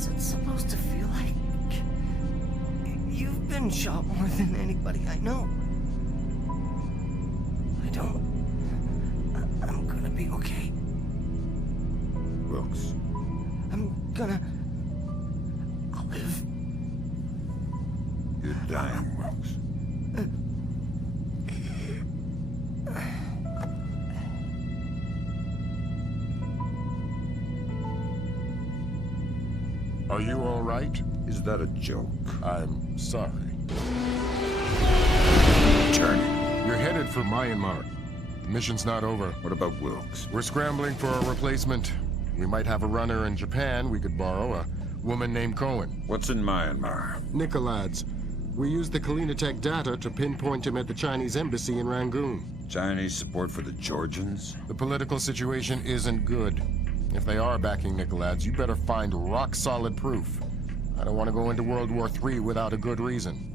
What's it supposed to feel like? You've been shot more than anybody I know. I'm gonna be okay. Wilkes. I'll live. You're dying, Wilkes. Are you all right? Is that a joke? I'm sorry. Turning. You're headed for Myanmar. The mission's not over. What about Wilkes? We're scrambling for a replacement. We might have a runner in Japan we could borrow, a woman named Cohen. What's in Myanmar? Nikolads. We used the Kalinatech data to pinpoint him at the Chinese embassy in Rangoon. Chinese support for the Georgians? The political situation isn't good. If they are backing Nikolads, you better find rock-solid proof. I don't want to go into World War III without a good reason.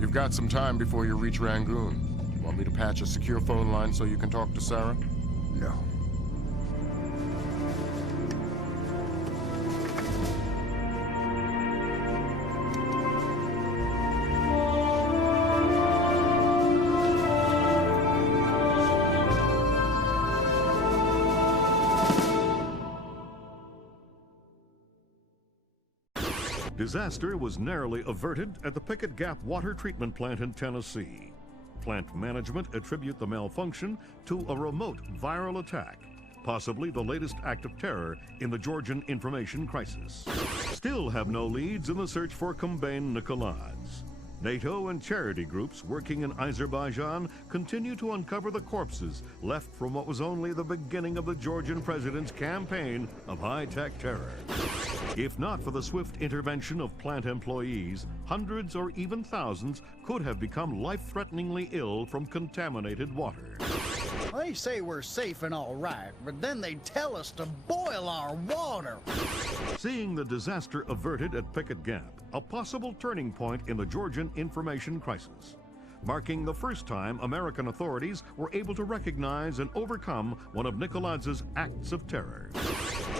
You've got some time before you reach Rangoon. Want me to patch a secure phone line so you can talk to Sarah? No. Disaster was narrowly averted at the Pickett Gap Water Treatment Plant in Tennessee. Plant management attribute the malfunction to a remote viral attack, possibly the latest act of terror in the Georgian information crisis. Still have no leads in the search for Kumbain Nikolads. NATO and charity groups working in Azerbaijan continue to uncover the corpses left from what was only the beginning of the Georgian president's campaign of high-tech terror. If not for the swift intervention of plant employees, hundreds or even thousands could have become life-threateningly ill from contaminated water. They say we're safe and all right, but then they tell us to boil our water. Seeing the disaster averted at Pickett Gap, a possible turning point in the Georgian information crisis, marking the first time American authorities were able to recognize and overcome one of Nikolads' acts of terror.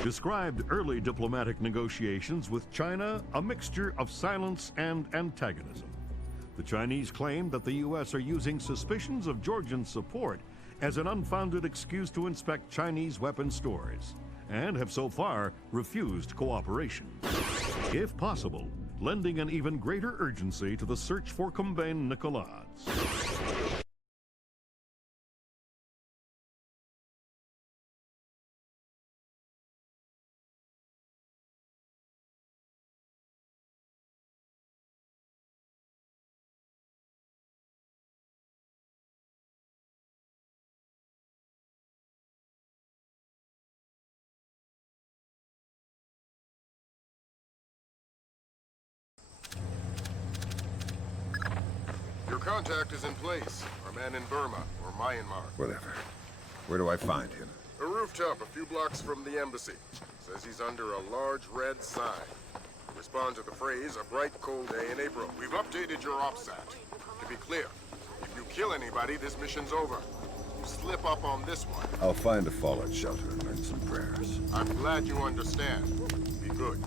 Described early diplomatic negotiations with China a mixture of silence and antagonism. The Chinese claimed that the U.S. are using suspicions of Georgian support as an unfounded excuse to inspect Chinese weapon stores, and have so far refused cooperation. If possible, lending an even greater urgency to the search for Kumbain Nikolads. Your contact is in place. Our man in Burma, or Myanmar. Whatever. Where do I find him? A rooftop a few blocks from the embassy. Says he's under a large red sign. Respond to the phrase, a bright cold day in April. We've updated your OPSAT. To be clear, if you kill anybody, this mission's over. You slip up on this one. I'll find a fallout shelter and learn some prayers. I'm glad you understand. Be good.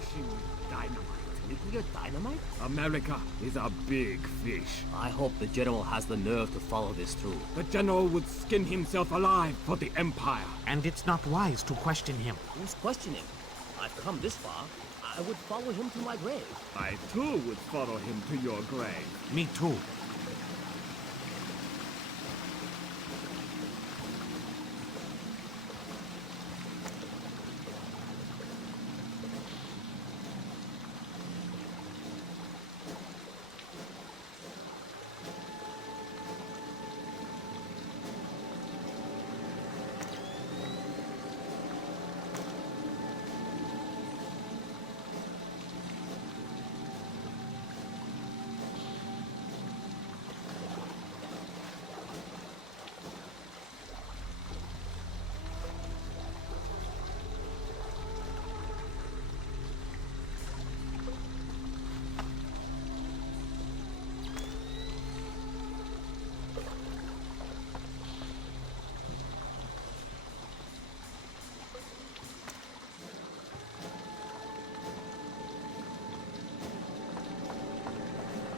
fishing with dynamite. Nuclear dynamite? America is a big fish. I hope the general has the nerve to follow this through. The general would skin himself alive for the Empire. And it's not wise to question him. Who's questioning? I've come this far. I would follow him to my grave. I too would follow him to your grave. Me too.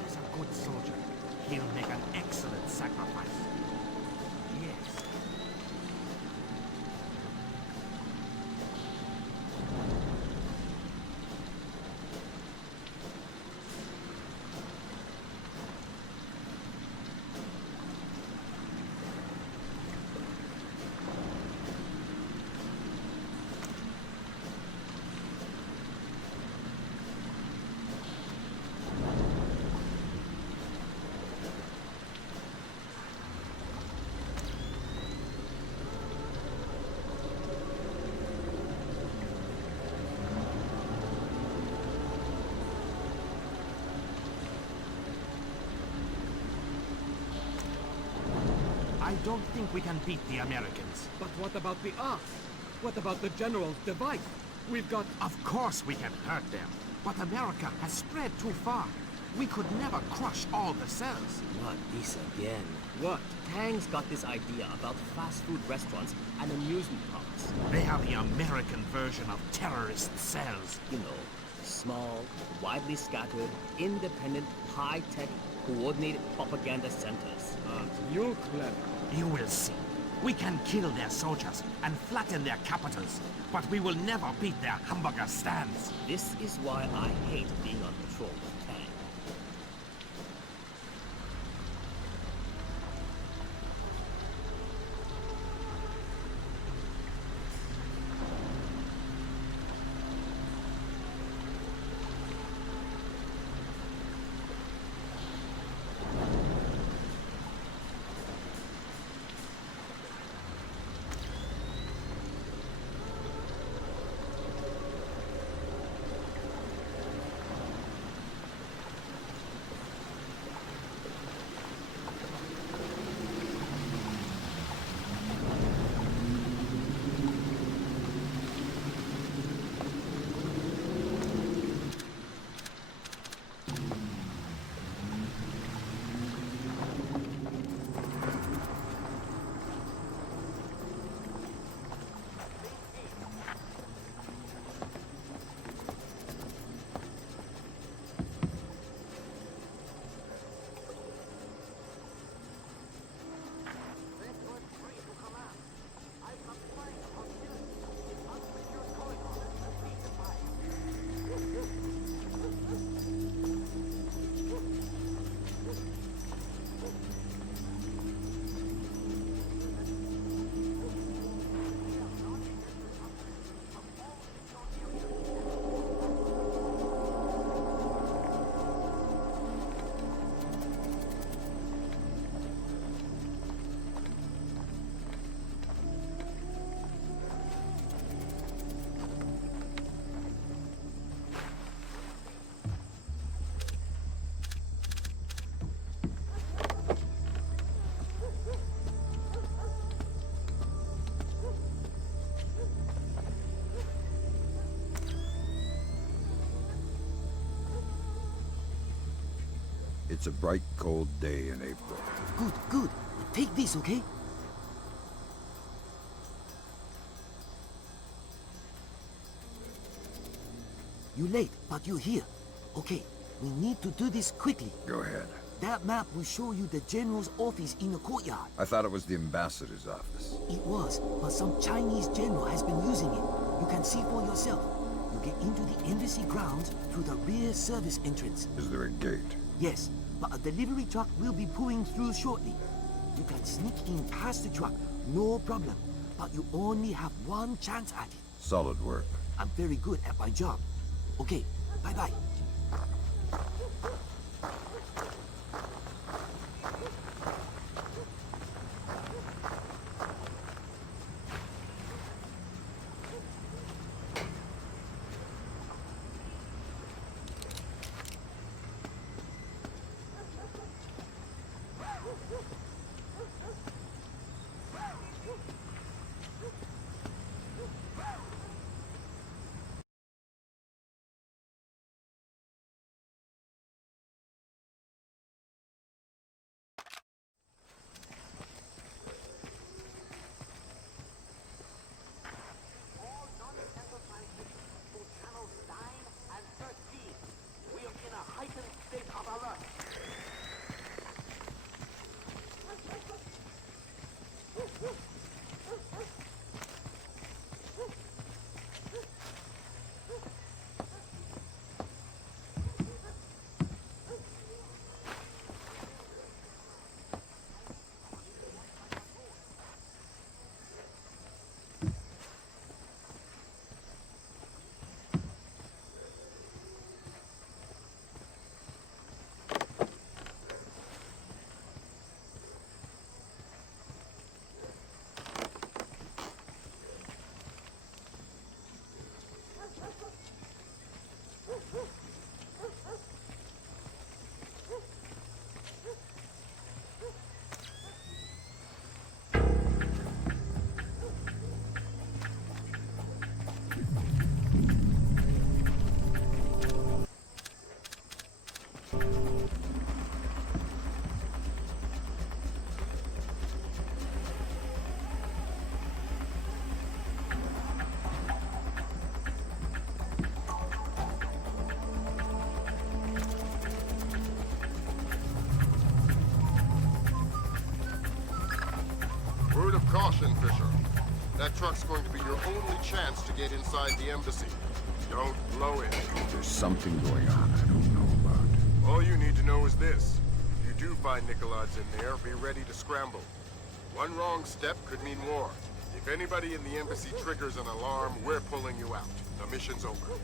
He's a good soldier. He'll make an excellent sacrifice. Yes. I don't think we can beat the Americans. But what about the Ark? What about the general's device? We've got... Of course we can hurt them. But America has spread too far. We could never crush all the cells. Not this again. What? Tang's got this idea about fast food restaurants and amusement parks. They are the American version of terrorist cells. You know, small, widely scattered, independent, high-tech, coordinated propaganda centers. You clever. You will see. We can kill their soldiers and flatten their capitals, but we will never beat their hamburger stands. This is why I hate being on patrol with Tang. It's a bright, cold day in April. Good, good. Take this, okay? You late, but you're here. Okay, we need to do this quickly. Go ahead. That map will show you the general's office in the courtyard. I thought it was the ambassador's office. It was, but some Chinese general has been using it. You can see for yourself. You get into the embassy grounds through the rear service entrance. Is there a gate? Yes, but a delivery truck will be pulling through shortly. You can sneak in past the truck, no problem. But you only have one chance at it. Solid work. I'm very good at my job. Okay, bye-bye. Word of caution, Fisher. That truck's going to be your only chance to get inside the embassy. Don't blow it. There's something going on I don't know about. All you need to know is this. If you do find Nicolads in there, be ready to scramble. One wrong step could mean war. If anybody in the embassy triggers an alarm, we're pulling you out. The mission's over.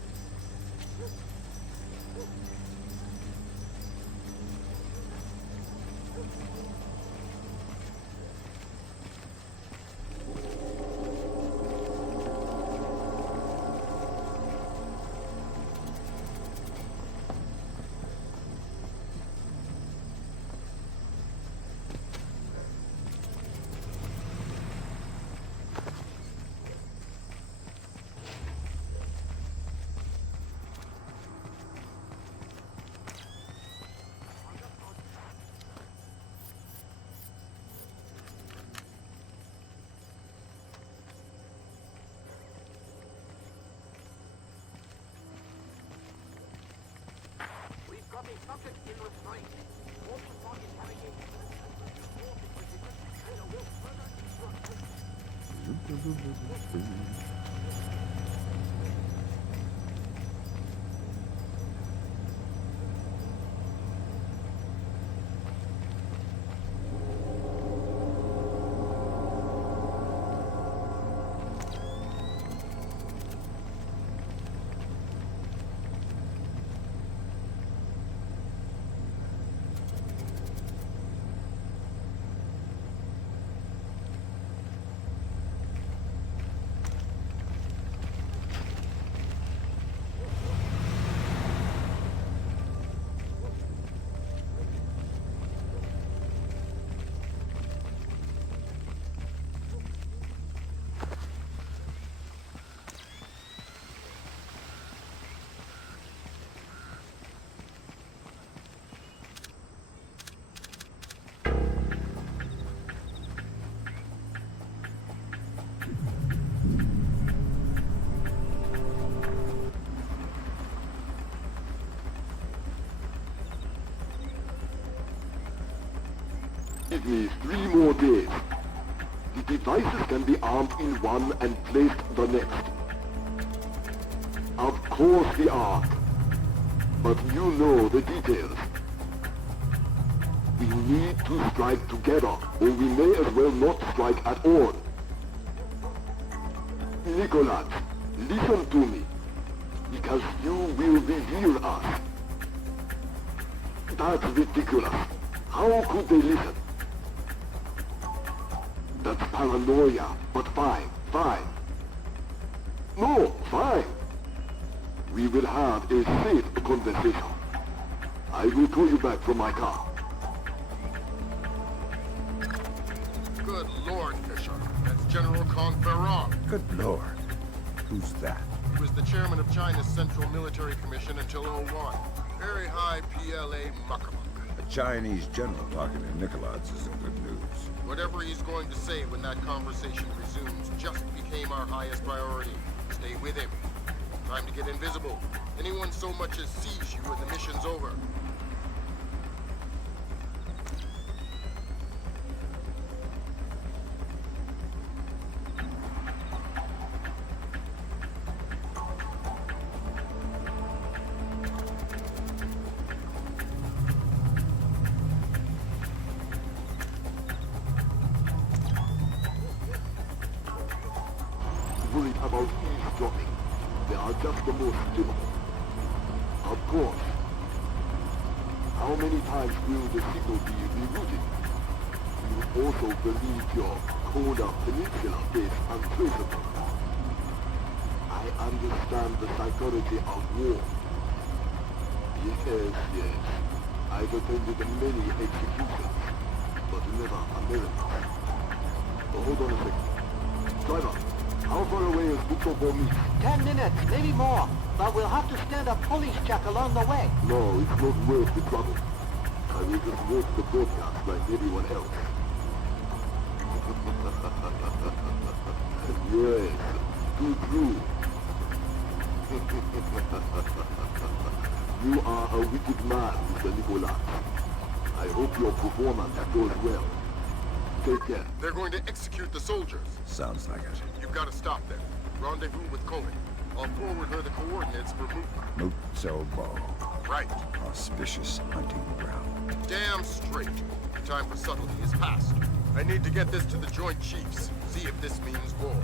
Give me 3 more days. The devices can be armed in one and placed the next. Of course the Ark. But you know the details. We need to strike together, or we may as well not strike at all. Nicholas, listen to me, because you will reveal us. That's ridiculous. How could they listen? That's paranoia, but fine, fine. No, fine. We will have a safe conversation. I will call you back from my car. Good Lord, Fisher. That's General Kong Ferrong. Good lord. Who's that? He was the chairman of China's Central Military Commission until '01. Very high PLA muckamuck. A Chinese general talking to Nicholas isn't good news. Whatever he's going to say when that conversation resumes just became our highest priority. Stay with him. Time to get invisible. Anyone so much as sees you and the mission's over. Worried about eavesdropping. They are just the most typical. Of course. How many times will the signal be rerouted? You also believe your Kona Peninsula base untraceable. I understand the psychology of war. Yes. I've attended many executions, but never a miracle. Hold on a second. Driver, how far away is Bukto for me? 10 minutes, maybe more. But we'll have to stand a police check along the way. No, it's not worth the trouble. I will just watch the broadcast like everyone else. Yes, too true. You are a wicked man, Mr. Nicholas. I hope your performance goes well. Take care. They're going to execute the soldiers. Sounds like it. You've got to stop them. Rendezvous with Coleman. I'll forward her the coordinates for movement. Moot Cell Ball. Right. Auspicious hunting ground. Damn straight. The time for subtlety is past. I need to get this to the Joint Chiefs. See if this means war.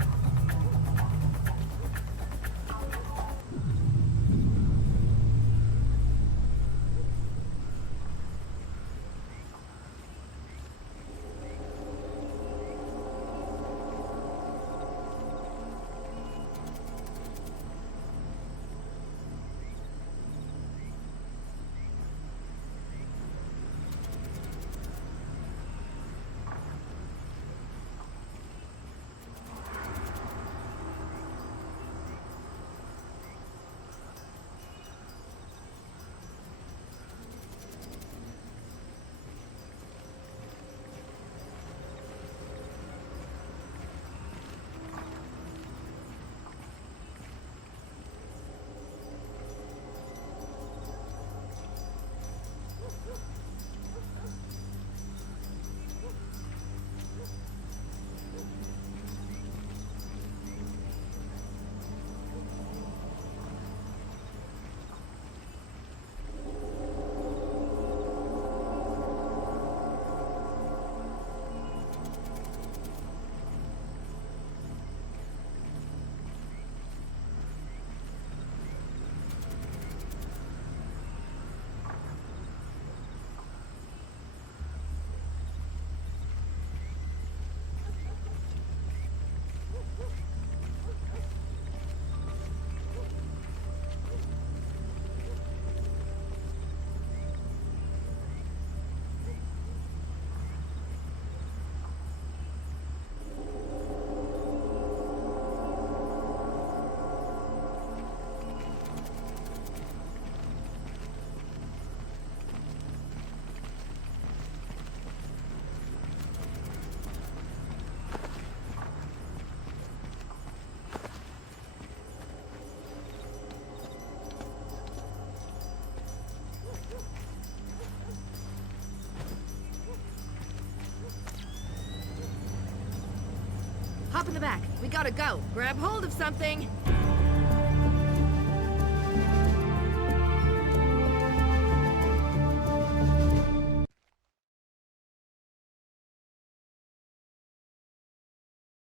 Hop in the back. We gotta go. Grab hold of something.